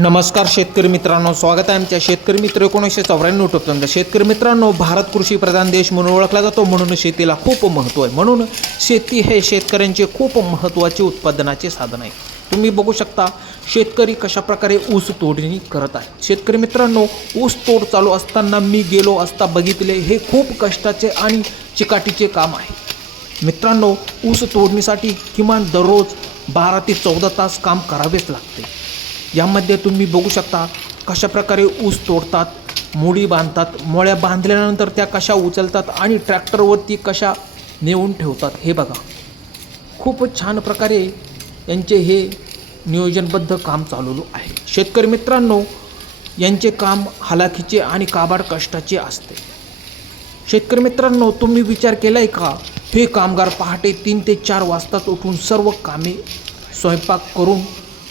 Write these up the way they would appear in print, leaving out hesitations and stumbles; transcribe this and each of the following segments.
नमस्कार शेतकरी मित्रांनो, स्वागत आहे आमच्या शेतकरी मित्र 1994 यूट्यूब चॅनल. शेतकरी मित्रांनो, भारत कृषी प्रधान देश म्हणून ओळखला जातो, म्हणून शेतीला खूप महत्त्व आहे. म्हणून शेती हे शेतकऱ्यांचे खूप महत्त्वाचे उत्पादनाचे साधन आहे. तुम्ही बघू शकता शेतकरी कशा प्रकारे ऊस तोडणी करत आहे. शेतकरी मित्रांनो, ऊस तोड चालू असताना मी गेलो असता बघितले, हे खूप कष्टाचे आणि चिकाटीचे काम आहे. मित्रांनो, ऊस तोडणीसाठी किमान दररोज 12 ते 14 तास काम करावेच लागते. यामध्ये तुम्ही बघू शकता कशा प्रकारे ऊस तोडतात, मुळी बांधतात, मोळ्या बांधल्यानंतर त्या कशा उचलतात आणि ट्रॅक्टरवरती कशा नेऊन ठेवतात. हे बघा, खूपच छान प्रकारे यांचे हे नियोजनबद्ध काम चालवलं आहे. शेतकरी मित्रांनो, यांचे काम हालाखीचे आणि काबाड कष्टाचे असते. शेतकरी मित्रांनो, तुम्ही विचार केला आहे का, हे कामगार पहाटे 3 ते 4 वाजताच उठून सर्व कामे स्वयंपाक करून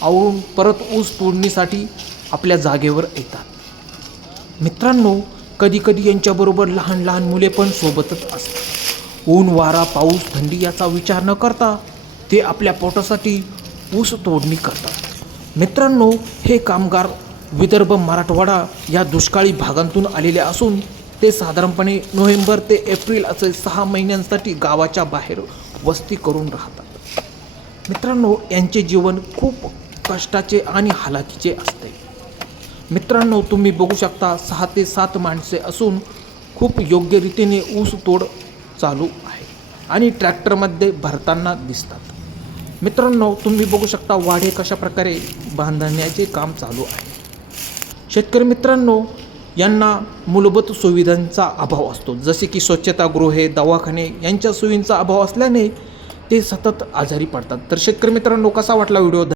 आवरून परत ऊस तोडणीसाठी आपल्या जागेवर येतात. मित्रांनो, कधीकधी यांच्याबरोबर लहान लहान मुले पण सोबतच असतात. ऊन वारा पाऊस थंडी याचा विचार न करता ते आपल्या पोटासाठी ऊस तोडणी करतात. मित्रांनो, हे कामगार विदर्भ मराठवाडा या दुष्काळी भागांतून आलेले असून ते साधारणपणे नोव्हेंबर ते एप्रिल असे 6 महिन्यांसाठी गावाच्या बाहेर वस्ती करून राहतात. मित्रांनो, यांचे जीवन खूप कष्टाचे आणि हालाखीचे असते. मित्रांनो, तुम्ही बघू शकता 6 ते 7 माणसे असून खूप योग्य रीतीने ऊस तोड चालू आहे आणि ट्रॅक्टरमध्ये भरताना दिसतात. मित्रांनो, तुम्ही बघू शकता वाढे कशा प्रकारे बांधण्याचे काम चालू आहे. शेतकरी मित्रांनो, यांना मूलभूत सुविधांचा अभाव असतो, जसे की स्वच्छतागृहे, दवाखाने यांच्या सोयींचा अभाव असल्याने ते सतत आजारी पडतात. तर शेतकरी मित्रांनो, कसा वाटला व्हिडिओ?